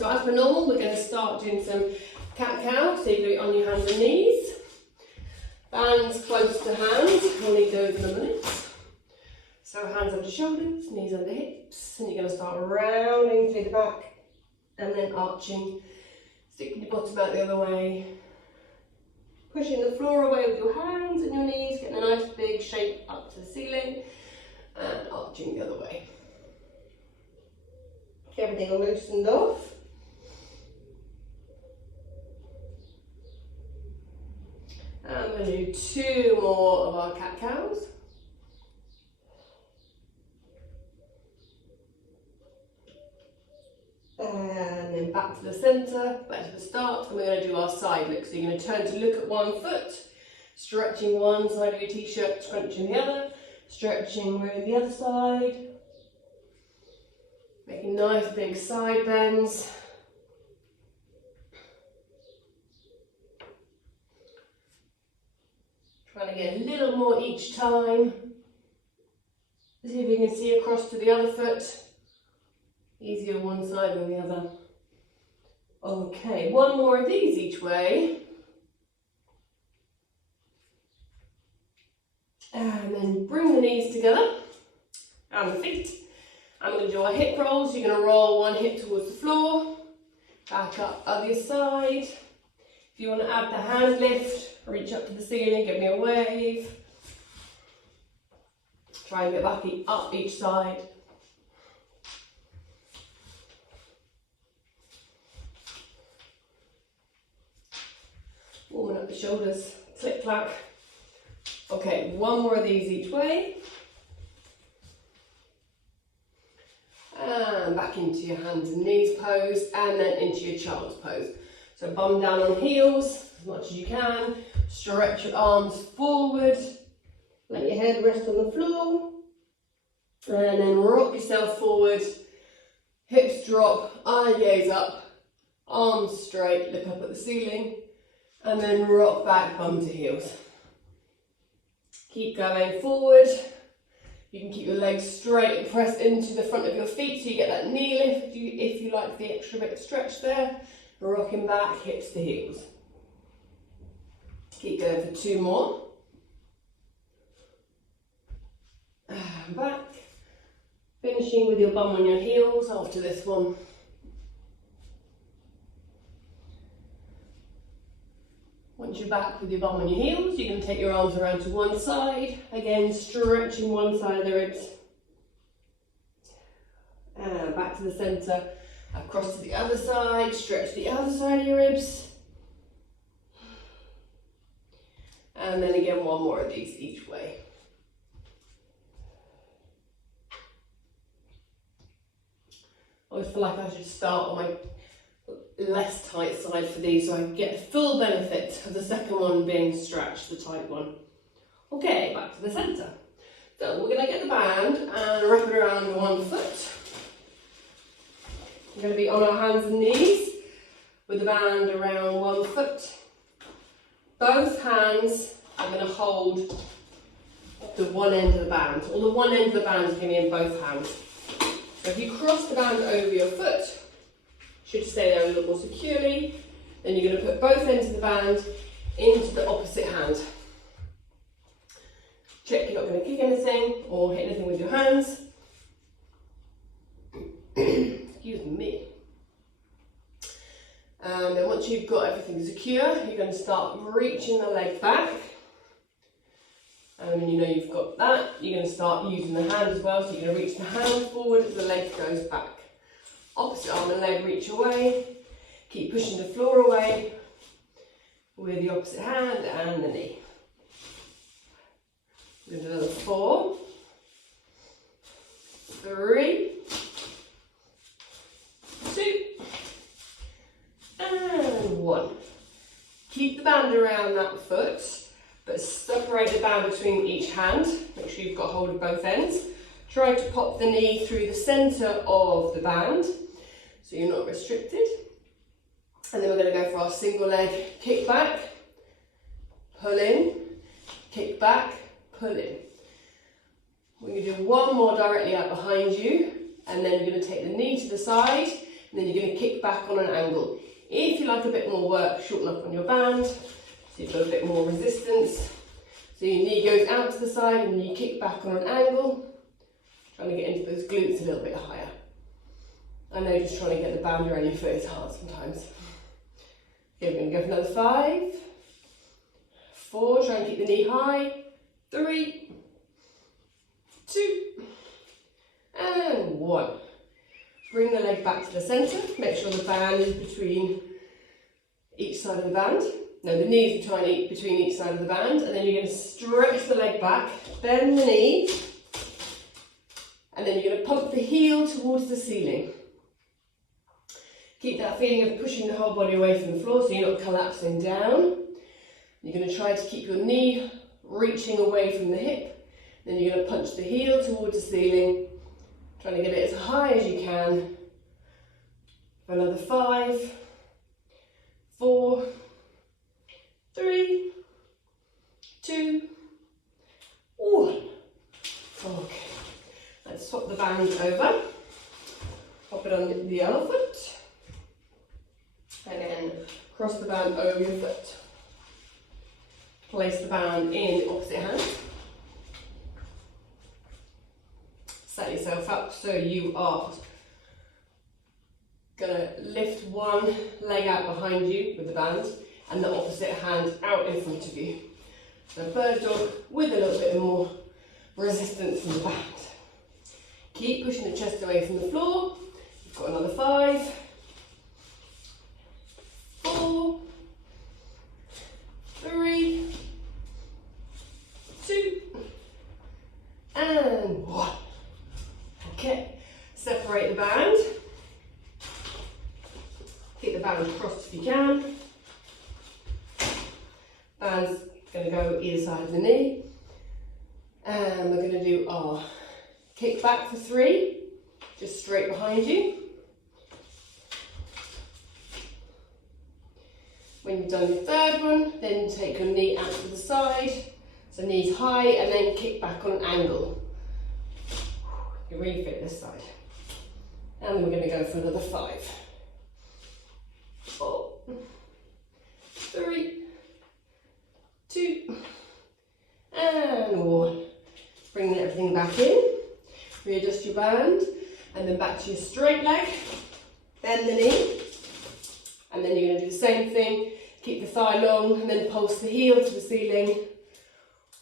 So as per normal, we're going to start doing some cat-cow, so you go on your hands and knees. Bands close to hands, we'll need those in a minute. So hands under shoulders, knees under hips, and you're going to start rounding through the back and then arching, sticking your bottom out the other way, pushing the floor away with your hands and your knees, getting a nice big shape up to the ceiling, and arching the other way. Get everything loosened off. And we're going to do 2 more of our cat-cows. And then back to the centre, back to the start, and we're going to do our side look. So you're going to turn to look at one foot, stretching one side of your t-shirt, scrunching the other, stretching with the other side, making nice big side bends. Trying to get a little more each time. See if you can see across to the other foot. Easier one side than the other. Okay, 1 more of these each way. And then bring the knees together and the feet. I'm going to do our hip rolls. You're going to roll one hip towards the floor, back up other side. If you want to add the hand lift, reach up to the ceiling, give me a wave. Try and get back up each side. Warming up the shoulders, click clack. Okay, 1 more of these each way. And back into your hands and knees pose, and then into your child's pose. So bum down on heels as much as you can. Stretch your arms forward. Let your head rest on the floor. And then rock yourself forward. Hips drop, eye gaze up. Arms straight, look up at the ceiling. And then rock back, bum to heels. Keep going forward. You can keep your legs straight and press into the front of your feet so you get that knee lift if you like the extra bit of stretch there. Rocking back, hips to heels. Keep going for 2 more. And back. Finishing with your bum on your heels after this one. Once you're back with your bum on your heels, you're going to take your arms around to one side. Again, stretching one side of the ribs. And back to the centre. Across to the other side. Stretch the other side of your ribs. And then again, 1 more of these each way. I always feel like I should start on my less tight side for these so I can get the full benefit of the second one being stretched, the tight one. Okay, back to the centre. So we're going to get the band and wrap it around 1 foot. We're going to be on our hands and knees with the band around 1 foot. Both hands are going to hold the one end of the band, or the one end of the band is going to be in both hands. So if you cross the band over your foot, should stay there a little more securely. Then you're going to put both ends of the band into the opposite hand. Check you're not going to kick anything or hit anything with your hands. Excuse me. And then once you've got everything secure, you're going to start reaching the leg back. And when you know you've got that, you're going to start using the hand as well. So you're going to reach the hand forward as the leg goes back. Opposite arm and leg reach away. Keep pushing the floor away with the opposite hand and the knee. We're going to do another 4, 3, 2, and 1. Keep the band around that foot, but separate the band between each hand. Make sure you've got hold of both ends. Try to pop the knee through the centre of the band, so you're not restricted. And then we're going to go for our single leg kick back, pull in, kick back, pull in. We're going to do 1 more directly out behind you, and then you're going to take the knee to the side, and then you're going to kick back on an angle. If you like a bit more work, shorten up on your band, so you've got a bit more resistance. So your knee goes out to the side and you kick back on an angle, trying to get into those glutes a little bit higher. I know just trying to get the band around your foot is hard sometimes. Okay, we're going to go for another 5, 4, try and keep the knee high, 3, 2, and 1. Bring the leg back to the centre, make sure the band is between each side of the band. No, the knees are trying to between each side of the band, and then you're going to stretch the leg back, bend the knee, and then you're going to pump the heel towards the ceiling. Keep that feeling of pushing the whole body away from the floor so you're not collapsing down. You're going to try to keep your knee reaching away from the hip. Then you're going to punch the heel towards the ceiling, trying to get it as high as you can. For another 5, 4, 3, 2, 1. Okay, let's swap the band over. Pop it on the other foot. And then cross the band over your foot. Place the band in the opposite hand. Set yourself up so you are going to lift one leg out behind you with the band and the opposite hand out in front of you. So bird dog with a little bit more resistance from the band. Keep pushing the chest away from the floor. You've got another 5, 4, 3, 2, and 1. Okay, separate the band. Keep the band crossed if you can. Band's going to go either side of the knee. And we're going to do our kick back for 3, just straight behind you. When you've done your third one, then take your knee out to the side. So knees high and then kick back on an angle. You really fit this side. And then we're going to go for another 5, 4, 3, 2, and 1. Bring everything back in. Readjust your band. And then back to your straight leg. Bend the knee. And then you're going to do the same thing. Keep the thigh long and then pulse the heel to the ceiling.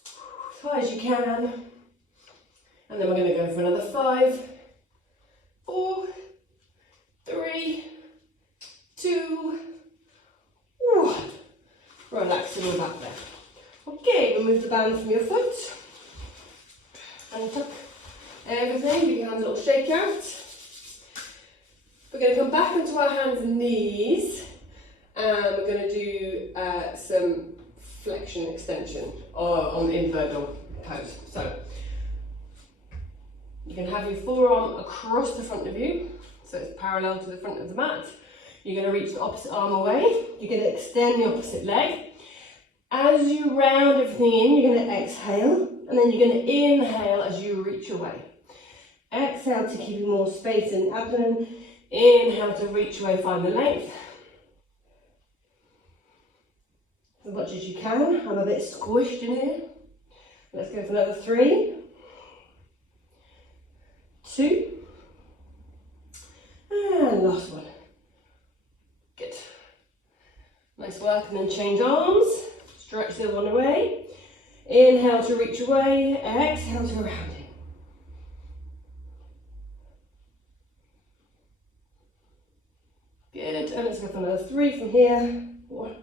As high as you can. And then we're going to go for another 5, 4, 3, 2, 1. Relax the lower back there. Okay, remove the band from your foot. And tuck everything. Give your hands a little shake out. We're going to come back onto our hands and knees. And we're going to do some flexion extension on the invert dog pose. So you can have your forearm across the front of you, so it's parallel to the front of the mat. You're going to reach the opposite arm away. You're going to extend the opposite leg. As you round everything in, you're going to exhale, and then you're going to inhale as you reach away. Exhale to keep more space in the abdomen. Inhale to reach away, find the length. As much as you can. I'm a bit squished in here. Let's go for another 3, 2, and last one. Good. Nice work, and then change arms. Stretch the other one away. Inhale to reach away. Exhale to go round in. Good, and let's go for another 3 from here. 1,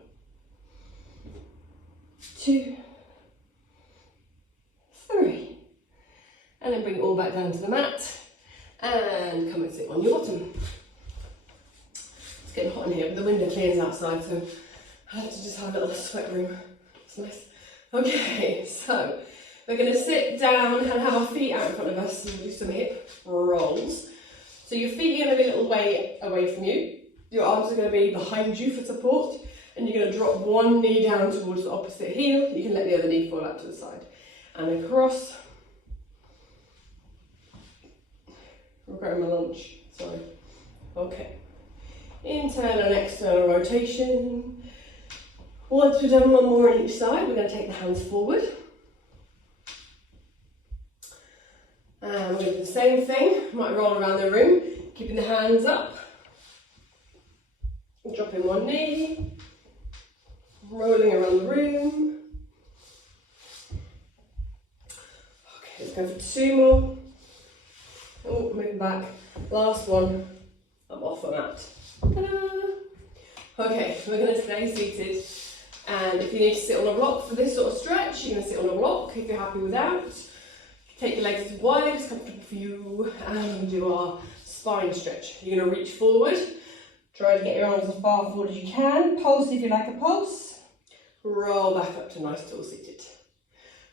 2, 3. And then bring it all back down to the mat. And come and sit on your bottom. It's getting hot in here, but the window clears outside, so I have to just have a little sweat room. It's nice. Okay, so we're going to sit down and have our feet out in front of us and do some hip rolls. So your feet are going to be a little way away from you. Your arms are going to be behind you for support, and you're going to drop one knee down towards the opposite heel. You can let the other knee fall out to the side. And across. Regretting my lunch, sorry. Okay, internal and external rotation. Once we've done one more on each side, we're going to take the hands forward. And we're going to do the same thing. Might roll around the room, keeping the hands up. Dropping one knee. Rolling around the room. Okay, let's go for 2 more. Oh, moving back. Last one. I'm off on that. Ta-da! Okay, we're going to stay seated. And if you need to sit on a block for this sort of stretch, you're going to sit on a block if you're happy with that. Take your legs as wide as comfortable for you, and we do our spine stretch. You're going to reach forward. Try to get your arms as far forward as you can. Pulse if you like a pulse. Roll back up to nice tall seated.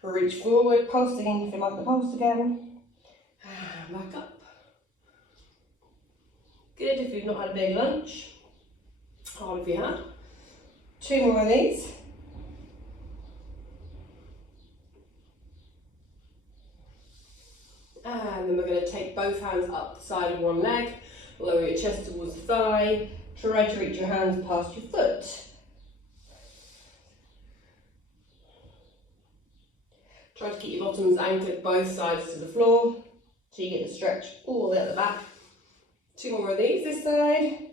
Reach forward, pulsing if you like the pulse again. And back up. Good if you've not had a big lunch. Hard if you had. 2 more of these. And then we're going to take both hands up the side of one leg, lower your chest towards the thigh, try to reach your hands past your foot. Try to keep your bottoms anchored both sides to the floor, so you get the stretch all the way at the back. 2 more of these this side.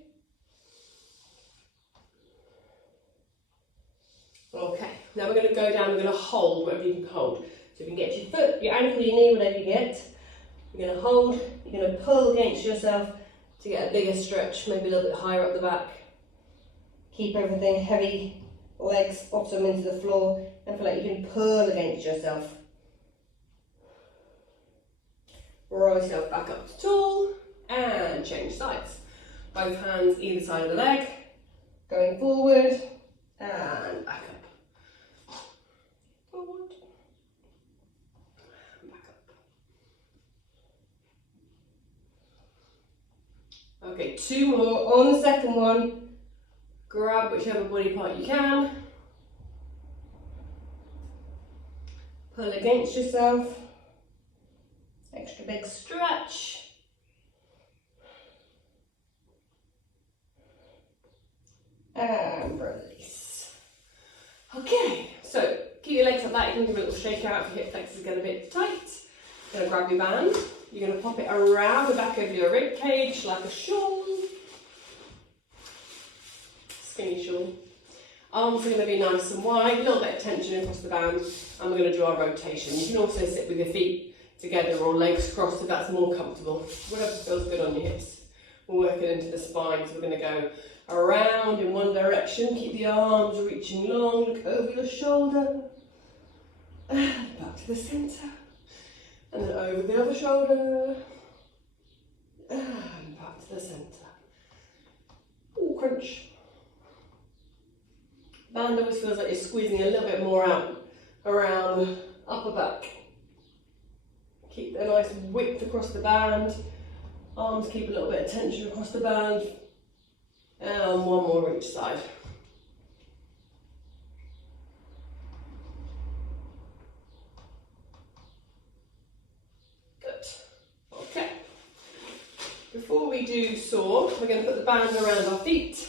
Okay, now we're going to go down, we're going to hold whatever you can hold. So if you can get your foot, your ankle, your knee, whatever you get. You're going to hold, you're going to pull against yourself to get a bigger stretch, maybe a little bit higher up the back. Keep everything heavy, legs bottom into the floor, and feel like you can pull against yourself. Roll yourself back up to tall, and change sides. Both hands either side of the leg, going forward, and back up. Forward, and back up. Okay, 2 more. On the second one, grab whichever body part you can. Pull against yourself. Extra big stretch. And release. Okay, so keep your legs like that. You can give a little shake out if your hip flexors get a bit tight. You're going to grab your band. You're going to pop it around the back of your rib cage like a shawl. Skinny shawl. Arms are going to be nice and wide, a little bit of tension across the band, and we're going to do our rotation. You can also sit with your feet together or legs crossed if that's more comfortable. Whatever feels good on your hips. We're working into the spine, so we're going to go around in one direction. Keep the arms reaching long, look over your shoulder. Back to the centre. And then over the other shoulder. And back to the centre. Ooh, crunch. Band always feels like you're squeezing a little bit more out around the upper back. Keep a nice width across the band. Arms keep a little bit of tension across the band. And 1 more each side. Good. Okay. Before we do saw, we're going to put the band around our feet.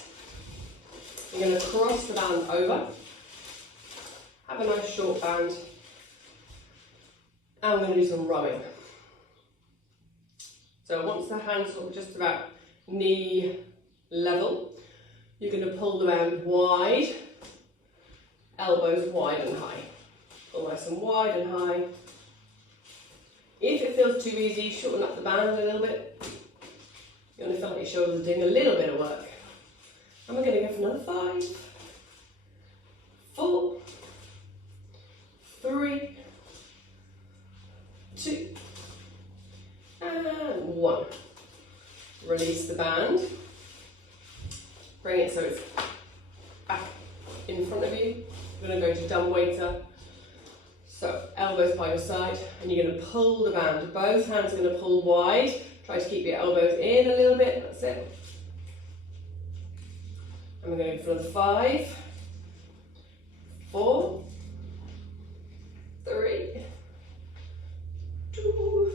We're going to cross the band over. Have a nice short band. And we're going to do some rowing. So once the hands are just about knee level, you're going to pull the band wide, elbows wide and high. Pull nice and wide and high. If it feels too easy, shorten up the band a little bit. You're going to feel like your shoulders are doing a little bit of work. And we're going to go for another 5, 4, 3, 2, and 1. Release the band. Bring it so it's back in front of you. We're going to go to dumb waiter. So elbows by your side, and you're going to pull the band. Both hands are going to pull wide. Try to keep your elbows in a little bit. That's it. And we're going to go for another 5, 4, 3, 2,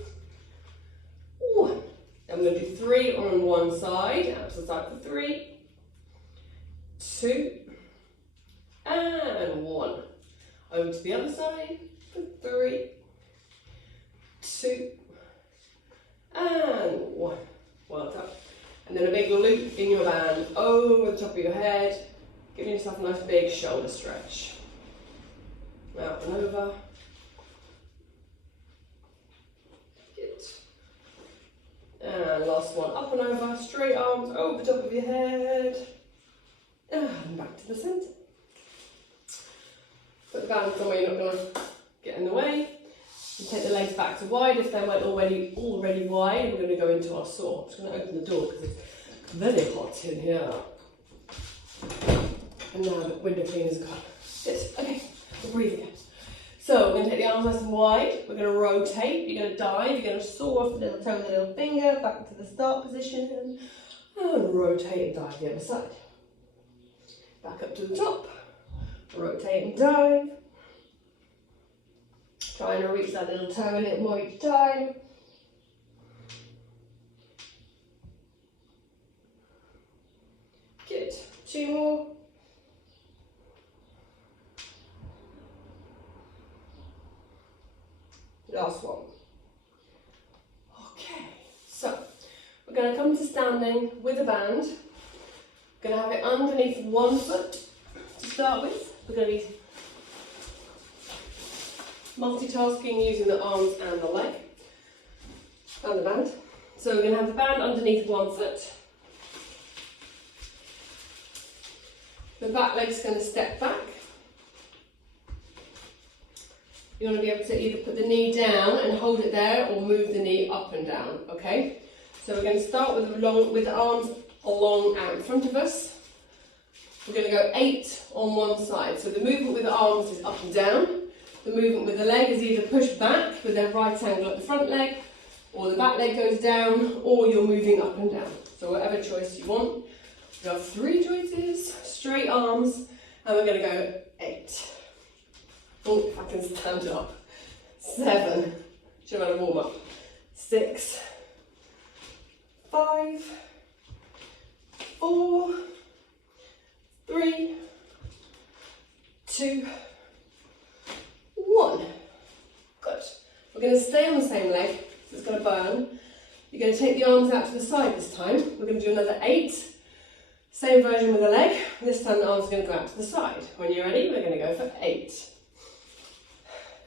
1. And we're going to do 3 on one side, out to the side for 3, 2, and 1. Over to the other side for 3, 2, and 1. Well done. And then a big loop in your band over the top of your head, giving yourself a nice big shoulder stretch. Out and over. Good. And last one, up and over, straight arms over the top of your head. And back to the centre. Put the band somewhere you're not going to get in the way. And take the legs back to wide if they weren't already wide. We're going to go into our saw. I'm just going to open the door because it's very hot in here. And now the window cleaners are gone. Good. Okay, we'll breathe again. So we're going to take the arms nice and wide. We're going to rotate. You're going to dive. You're going to saw off the little toe with the little finger back to the start position. And rotate and dive the other side. Back up to the top. Rotate and dive. Trying to reach that little toe a little more each time. Good. 2 more. Last one. Okay, so we're going to come to standing with a band. We're going to have it underneath one foot to start with. We're going to be multitasking using the arms and the leg and the band. So we're going to have the band underneath one foot. The back leg's going to step back. You want to be able to either put the knee down and hold it there or move the knee up and down, okay? So we're going to start with the arms long out in front of us. We're going to go 8 on one side. So the movement with the arms is up and down. The movement with the leg is either push back with a right angle at the front leg, or the back leg goes down, or you're moving up and down. So whatever choice you want. We have 3 choices, straight arms, and we're going to go 8. Oh, if I can stand up. 7. Should have had a warm up. 6. 5. 4. 3. 2. 1. Good. We're going to stay on the same leg, so it's going to burn. You're going to take the arms out to the side this time. We're going to do another 8. Same version with the leg. This time the arms are going to go out to the side. When you're ready, we're going to go for 8.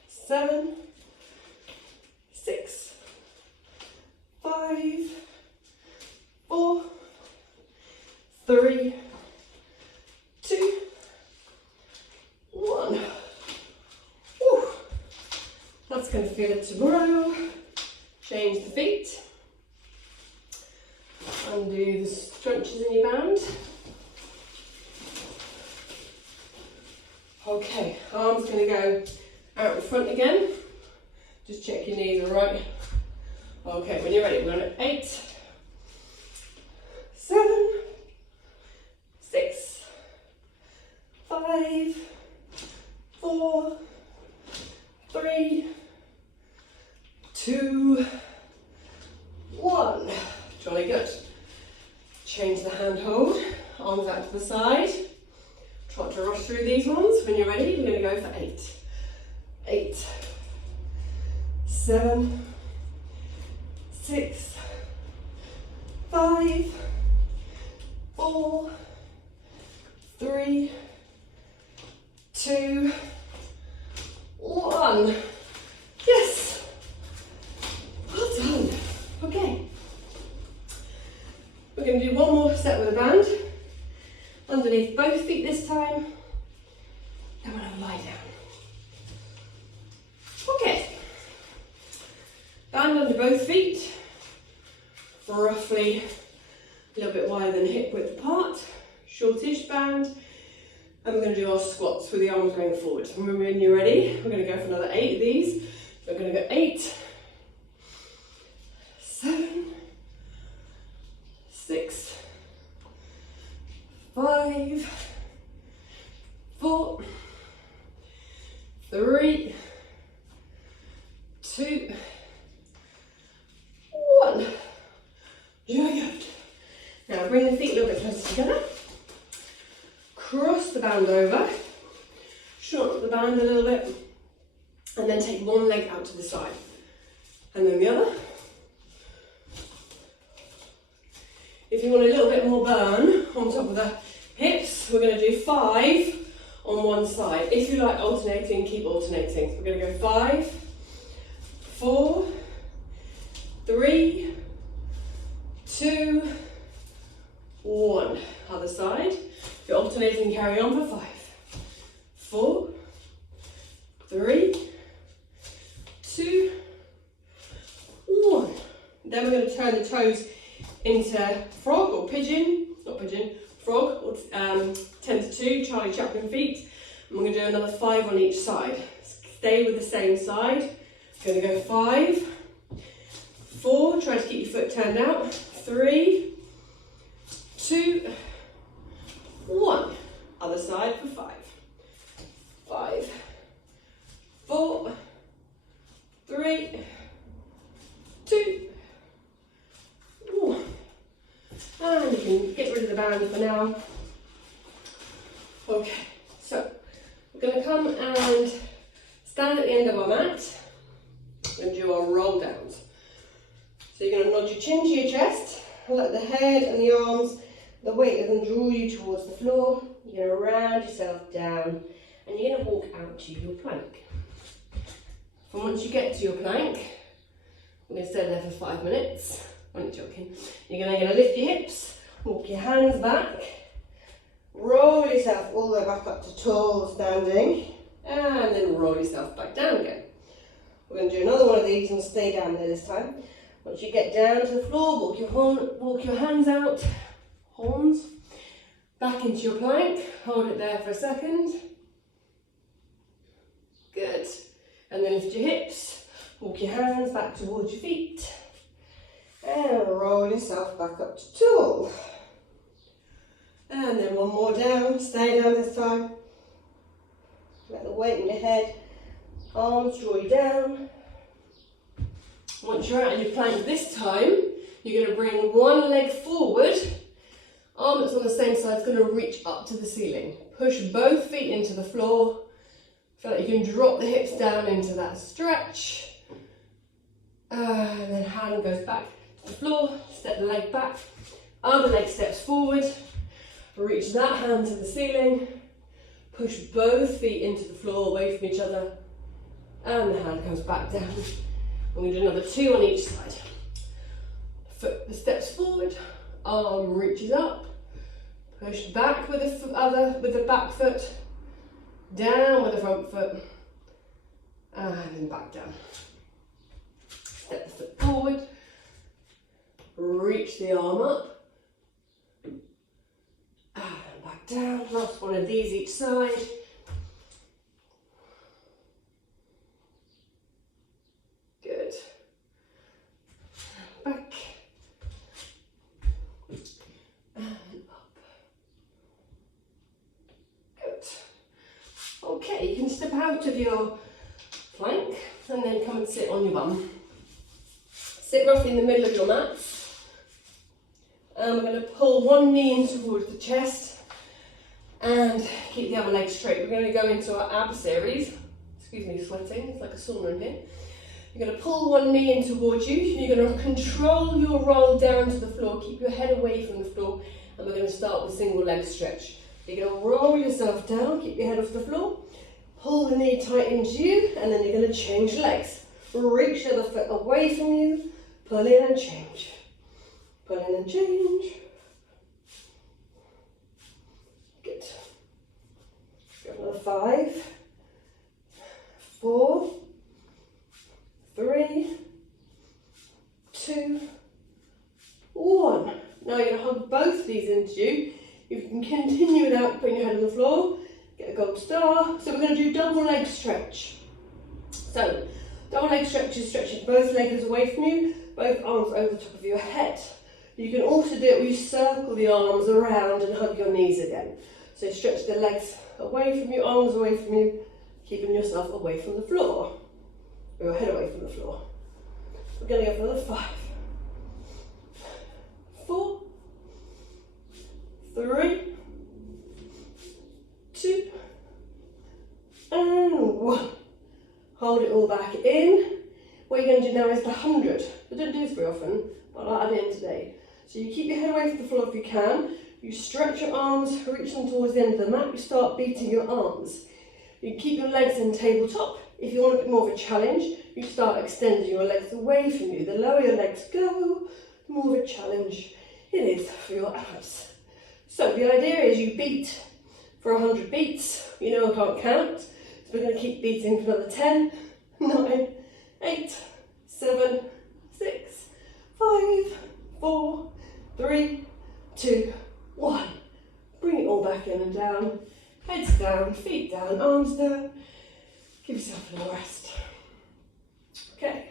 7. 6. 5. 4. 3. 2. 1. Whew. That's going to feel it tomorrow. Change the feet. Undo the scrunches in your band. Okay, arms going to go out in front again. Just check your knees are right. Okay, when you're ready, we're going to 8, 7, 6, 5, 4, 3, 2, 1. Jolly good. Change the hand hold, arms out to the side. Try to rush through these ones. When you're ready, we're going to go for 8. 8, 7, 6, 5, 4, 3, 2, 1. Yes! Well done. Okay. We're going to do one more set with a band. Underneath both feet this time. Then we're going to lie down. Okay. Band under both feet. Roughly a little bit wider than hip width apart. Shortish band. And we're going to do our squats with the arms going forward. When you're ready, we're going to go for another 8 of these. So we're going to go 8, 7, 6, 5, 4, 3, 2, 1. Very good. Now bring the feet a little bit closer together. cross the band over, shorten up the band a little bit, and then take one leg out to the side. And then the other. If you want a little bit more burn on top of the hips, we're going to do 5 on one side. If you like alternating, keep alternating. So we're going to go 5, 4, 3, 2, 1. Other side. If you're alternating, carry on for 5, 4, 3, 2, 1. Then we're going to turn the toes into frog or pigeon, not pigeon, frog, or 10 to 2, Charlie Chaplin feet. And we're going to do another 5 on each side. Stay with the same side. Going to go 5, 4, try to keep your foot turned out, 3, 2, 1. Other side for 5, 5, 4, 3, 2, 1. And you can get rid of the band for now. Okay, so we're going to come and stand at the end of our mat and do our roll downs. So you're going to nod your chin to your chest, let the head and the arms, the weight of them draw you towards the floor. You're going to round yourself down and you're going to walk out to your plank. And once you get to your plank, we're going to stay there for 5 minutes. I'm not joking. You're going to lift your hips, walk your hands back, roll yourself all the way back up to tall standing, and then roll yourself back down again. We're going to do another one of these and stay down there this time. Once you get down to the floor, walk your hands out, horns, back into your plank, hold it there for a second. Good. And then lift your hips, walk your hands back towards your feet, and roll yourself back up to tall. And then one more down, stay down this time. Let the weight in your head, arms draw you down. Once you're out of your plank this time, you're going to bring one leg forward, arm that's on the same side is going to reach up to the ceiling. Push both feet into the floor. Feel like you can drop the hips down into that stretch. And then hand goes back to the floor, step the leg back, other leg steps forward, reach that hand to the ceiling, push both feet into the floor away from each other, and the hand comes back down. I'm going to do another 2 on each side. Foot steps forward, arm reaches up, push back with the back foot, down with the front foot, and then back down. Step the foot forward, reach the arm up, and back down. Last one of these each side. Good. Back. And up. Good. Okay, you can step out of your plank and then come and sit on your bum. Sit roughly in the middle of your mat. And we're going to pull one knee in towards the chest and keep the other leg straight. We're going to go into our ab series. Excuse me, sweating, it's like a sauna in here. You're going to pull one knee in towards you. You're going to control your roll down to the floor. Keep your head away from the floor. And we're going to start with single leg stretch. You're going to roll yourself down, keep your head off the floor. Pull the knee tight into you, and then you're going to change legs. Reach the other foot away from you. Pull in and change. Pull in and change. Good. Go another 5, 4, 3, 2, 1. Now you're going to hug both knees into you. You can continue without putting your head on the floor. Get a gold star. So we're going to do double leg stretch. So double leg stretch is stretching both legs away from you, both arms over the top of your head. You can also do it where you circle the arms around and hug your knees again. So stretch the legs away from you, arms away from you, keeping yourself away from the floor. Or your head away from the floor. We're going to go for another 5, 4, 3, back in. What you're going to do now is the 100. I don't do this very often, but I'll add it in today. So you keep your head away from the floor if you can. You stretch your arms, reach them towards the end of the mat. You start beating your arms. You keep your legs in tabletop. If you want a bit more of a challenge, you start extending your legs away from you. The lower your legs go, the more of a challenge it is for your abs. So the idea is you beat for 100 beats. You know I can't count, so we're going to keep beating for another 10, 9, 8, 7, 6, 5, 4, 3, 2, 1. Bring it all back in and down. Heads down, feet down, arms down. Give yourself a little rest. Okay,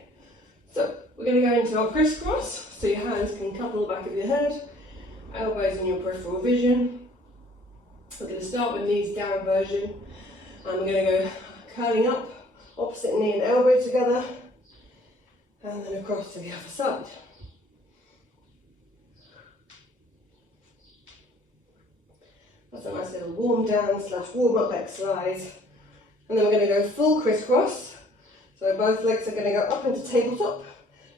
so we're going to go into our crisscross. So your hands can couple the back of your head, elbows on your peripheral vision. We're going to start with knees down version. And we're going to go curling up, opposite knee and elbow together. And then across to the other side. That's a nice little warm down / warm up exercise. And then we're going to go full crisscross. So both legs are going to go up into tabletop.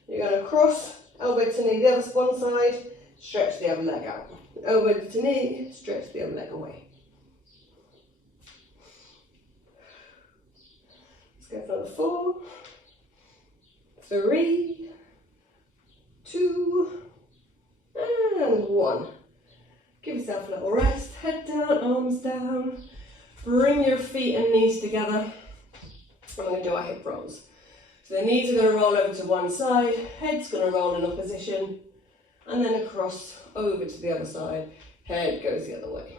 You're going to cross, elbow to knee the other one side, stretch the other leg out. Elbow to knee, stretch the other leg away. Let's go for another 4, 3, 2, and 1. Give yourself a little rest, head down, arms down. Bring your feet and knees together. We're going to do our hip rolls. So the knees are going to roll over to one side, head's going to roll in opposition, and then across over to the other side, head goes the other way.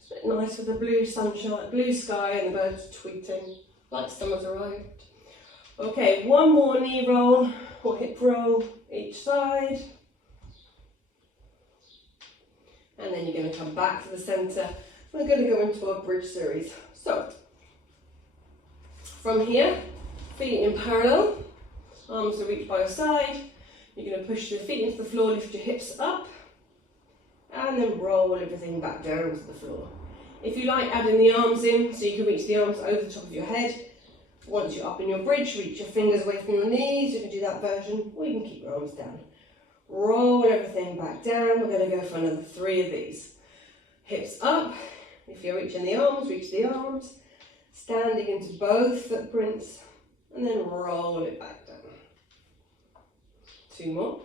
It's a bit nice with the blue sunshine, blue sky and the birds tweeting, like summer's arrived. Okay, one more knee roll or hip roll each side. And then you're going to come back to the centre. We're going to go into our bridge series. So, from here, feet in parallel, arms are reached by your side. You're going to push your feet into the floor, lift your hips up, and then roll everything back down to the floor. If you like, adding the arms in, so you can reach the arms over the top of your head. Once you're up in your bridge, reach your fingers away from your knees. You can do that version, or you can keep your arms down. Roll everything back down. We're going to go for another 3 of these. Hips up. If you're reaching the arms, reach the arms. Standing into both footprints, and then roll it back down. 2 more.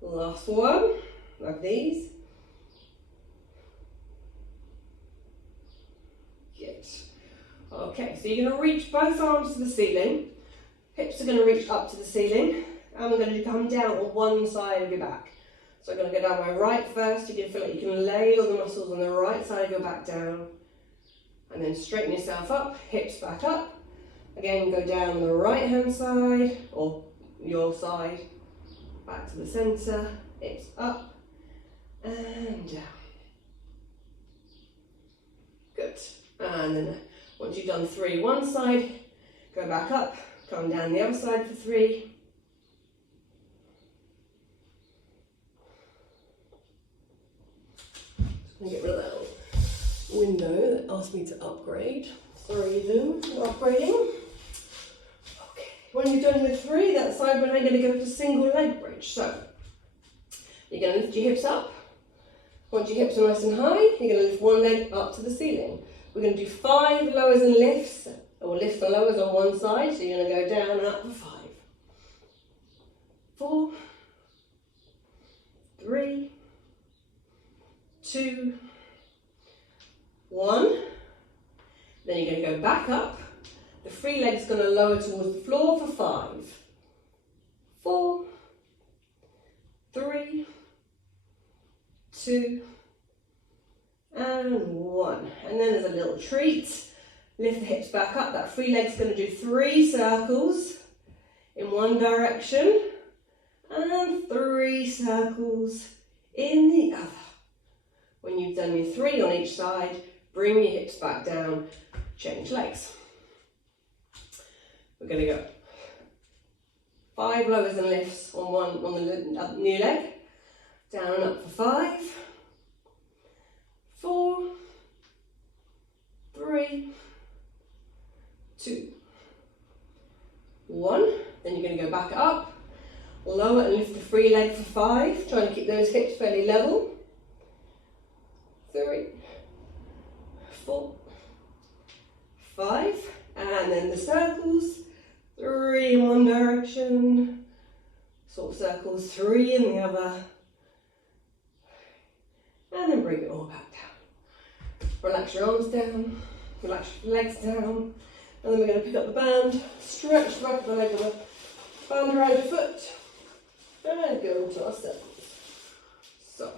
Last one of these. Good. Okay, so you're going to reach both arms to the ceiling. Hips are going to reach up to the ceiling. And we're going to come down on one side of your back. So I'm going to go down my right first. You can feel like you can lay all the muscles on the right side of your back down. And then straighten yourself up, hips back up. Again, go down the right hand side, or your side. Back to the centre, hips up and down. Good. And then once you've done 3 one side, go back up, come down the other side for 3. Just going to get rid of that little window that asked me to upgrade. Sorry, Zoom, upgrading. When you're done with 3, that side we're now going to go to single leg bridge. So you're going to lift your hips up. Once your hips are nice and high, you're going to lift one leg up to the ceiling. We're going to do 5 lowers and lifts, or lifts and lowers on one side. So you're going to go down and up for 5. 4, 3, 2, 1. Then you're going to go back up. The free leg's going to lower towards the floor for 5, 4, 3, 2, and 1. And then there's a little treat. Lift the hips back up. That free leg's going to do 3 circles in one direction and 3 circles in the other. When you've done your 3 on each side, bring your hips back down. change legs. We're going to go 5 lowers and lifts on the new leg, down and up for 5, 4, 3, 2, 1. Then you're going to go back up, lower and lift the free leg for 5, trying to keep those hips fairly level. 3, 4, 5, and then the circles, 3 in one direction, sort of circles, 3 in the other, and then bring it all back down. Relax your arms down, relax your legs down, and then we're going to pick up the band, stretch the back of the leg with the band around your foot, and go into our circles. So,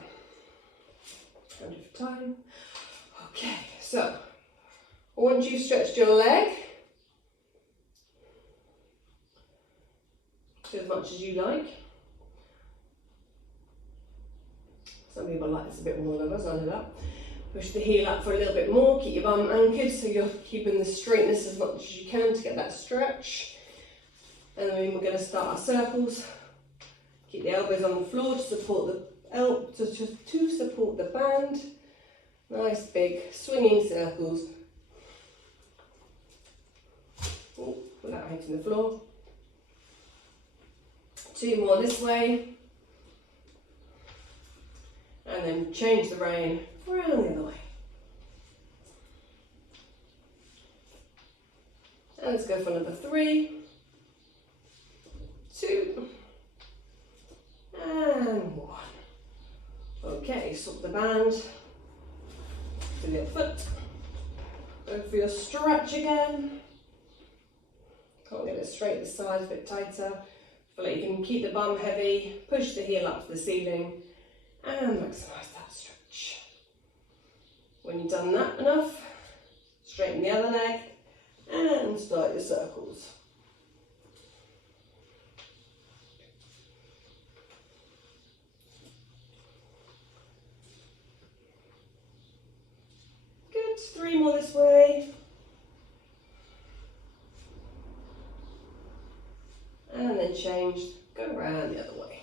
100 time. Okay, so once you've stretched your leg to as much as you like, some people like this a bit more than others, I know that. Push the heel up for a little bit more, keep your bum anchored so you're keeping the straightness as much as you can to get that stretch. And then we're going to start our circles. Keep the elbows on the floor to support the support the band. Nice big swinging circles. Ooh, without hitting the floor. 2 more this way. And then change the rein around the other way. And let's go for another 3, 2, and 1. Okay, swap the band to your foot. Go for your stretch again. Can't get it straight this side, a bit tighter. Feel like you can keep the bum heavy, push the heel up to the ceiling, and maximise that stretch. When you've done that enough, straighten the other leg and start your circles. Good, 3 more this way. And then change, go around the other way.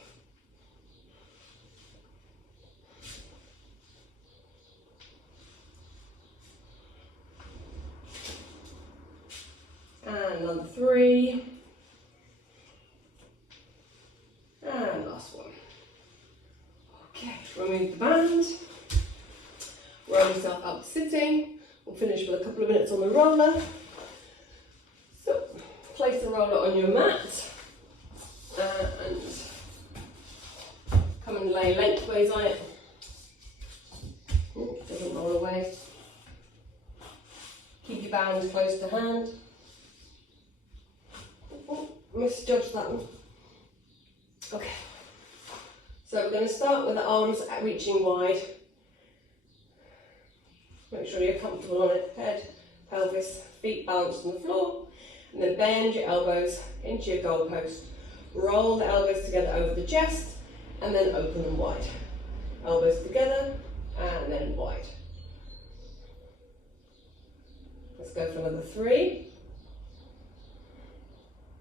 And another 3. And last one. Okay, remove the band. Roll yourself up sitting. We'll finish with a couple of minutes on the roller. So, place the roller on your mat. And come and lay lengthways on it. Doesn't roll away. Keep your band close to hand. Oh, misjudged that one. Okay. So we're going to start with the arms reaching wide. Make sure you're comfortable on it. Head, pelvis, feet balanced on the floor. And then bend your elbows into your goalpost. Roll the elbows together over the chest and then open them wide. Elbows together and then wide. Let's go for another 3,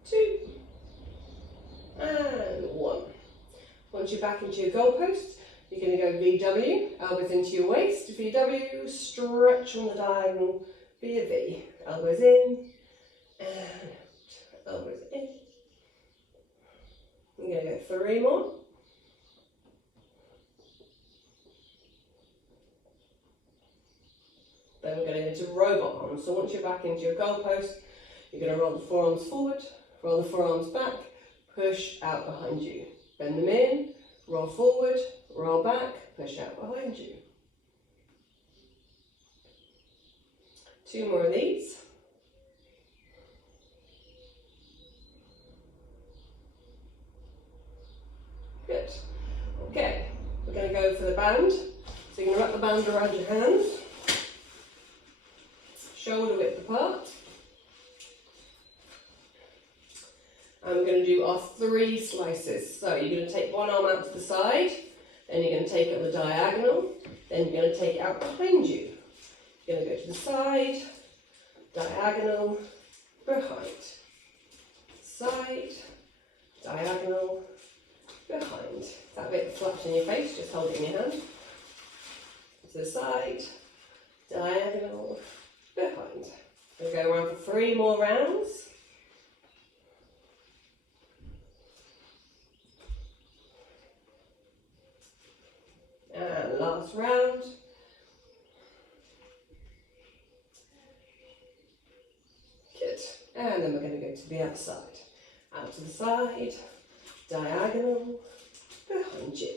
2, and 1. Once you're back into your goalpost, you're going to go VW, elbows into your waist, VW, stretch on the diagonal, be a V. Elbows in and elbows in. I'm going to go 3 more. Then we're going to go to robot arms. So once you're back into your goalpost, you're going to roll the forearms forward, roll the forearms back, push out behind you. Bend them in, roll forward, roll back, push out behind you. 2 more of these. Good. Okay, we're going to go for the band. So you're going to wrap the band around your hands, shoulder width apart. And we're going to do our 3 slices. So you're going to take one arm out to the side, then you're going to take it on the diagonal, then you're going to take it out behind you. You're going to go to the side, diagonal, behind, side, diagonal, behind. That bit flaps in your face, just hold it in your hand. To the side, diagonal, behind. We'll go around for 3 more rounds. And last round. Good. And then we're going to go to the outside. Out to the side, diagonal, behind you.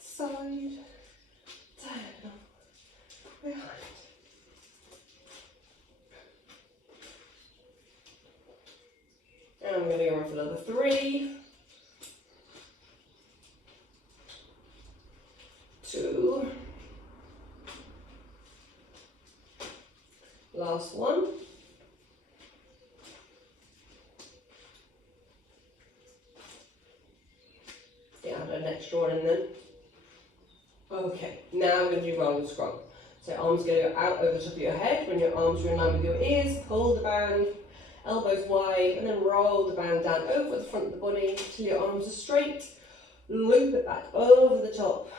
Side, diagonal, behind. And we're going to go on for another 3, 2, last one. Yeah, add an extra one in then. Okay, now we're going to do roll and scroll. So arms going to go out over the top of your head. When your arms are in line with your ears, pull the band, elbows wide, and then roll the band down over the front of the body till your arms are straight. Loop it back over the top.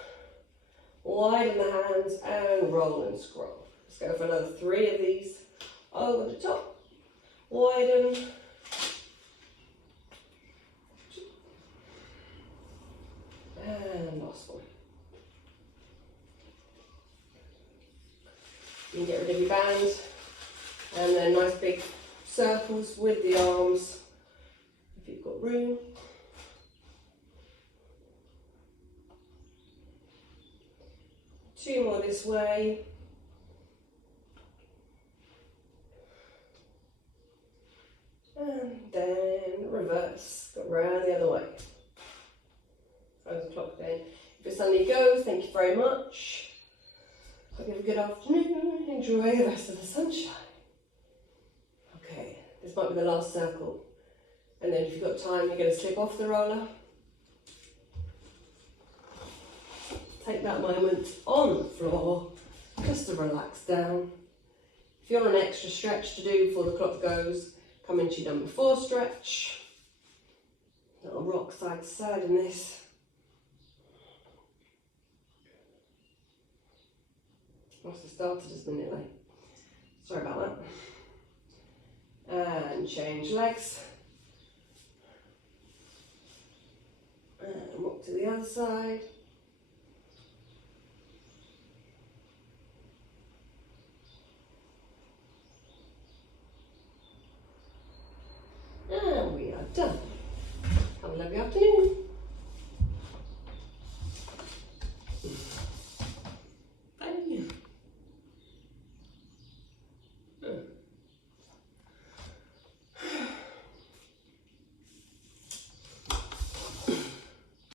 Widen the hands and roll and scroll. Let's go for another 3 of these. Over the top, widen. And last one. You can get rid of your band, and then nice big circles with the arms if you've got room. Two more this way. And then reverse, go round the other way. Throw the clock down. If it suddenly goes, thank you very much. Hope you have a good afternoon. Enjoy the rest of the sunshine. Okay, this might be the last circle. And then if you've got time, you're going to slip off the roller. Take that moment on the floor just to relax down. If you're on an extra stretch to do before the clock goes, come into your number 4 stretch. Little rock side to side in this. Must have started just a minute late. Sorry about that. And change legs. And walk to the other side. And we are done.